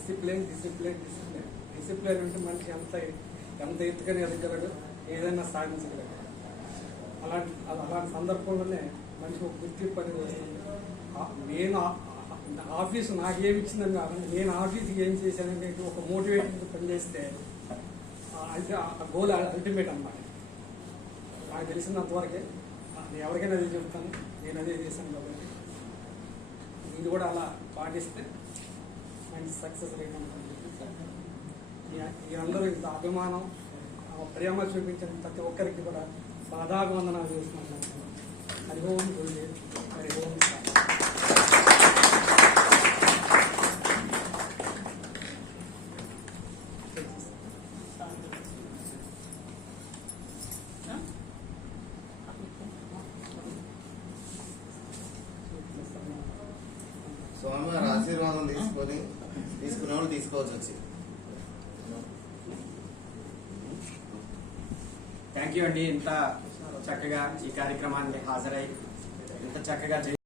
Discipline discipline discipline discipline అంటే మనిషి ఎంత ఎత్తుకని ఎదగలడు, ఏదైనా సాధించగలడు. అలాంటి సందర్భంలోనే మనిషి ఒక గుర్తింపు అనేది వస్తుంది. నేను ఆఫీసు నాకేమిచ్చిందని కాకుండా నేను ఆఫీస్కి ఏం చేశానని ఒక మోటివేషన్ పనిచేస్తే అంటే ఆ గోల్ అల్టిమేట్ అన్నమాట. నాకు తెలిసినంతవరకే నేను ఎవరికైనా అదే చెప్తాను, నేను అదే చేశాను. కాబట్టి ఇది కూడా అలా పాటిస్తే మంచి సక్సెస్ రేట్ ఉంటుంది. మీరందరూ ఇంత అభిమానం ప్రేమ చూపించిన ప్రతి ఒక్కరికి కూడా పాదాభివందనాలు చేస్తున్నాను. హరి ఓం గురుదేవ్, హరి ఓం. స్వామివారి ఆశీర్వాదం తీసుకునే వాళ్ళు తీసుకోవాల్సి వచ్చింది. థ్యాంక్ యూ అండి. ఇంత చక్కగా ఈ కార్యక్రమాన్ని హాజరై ఇంత చక్కగా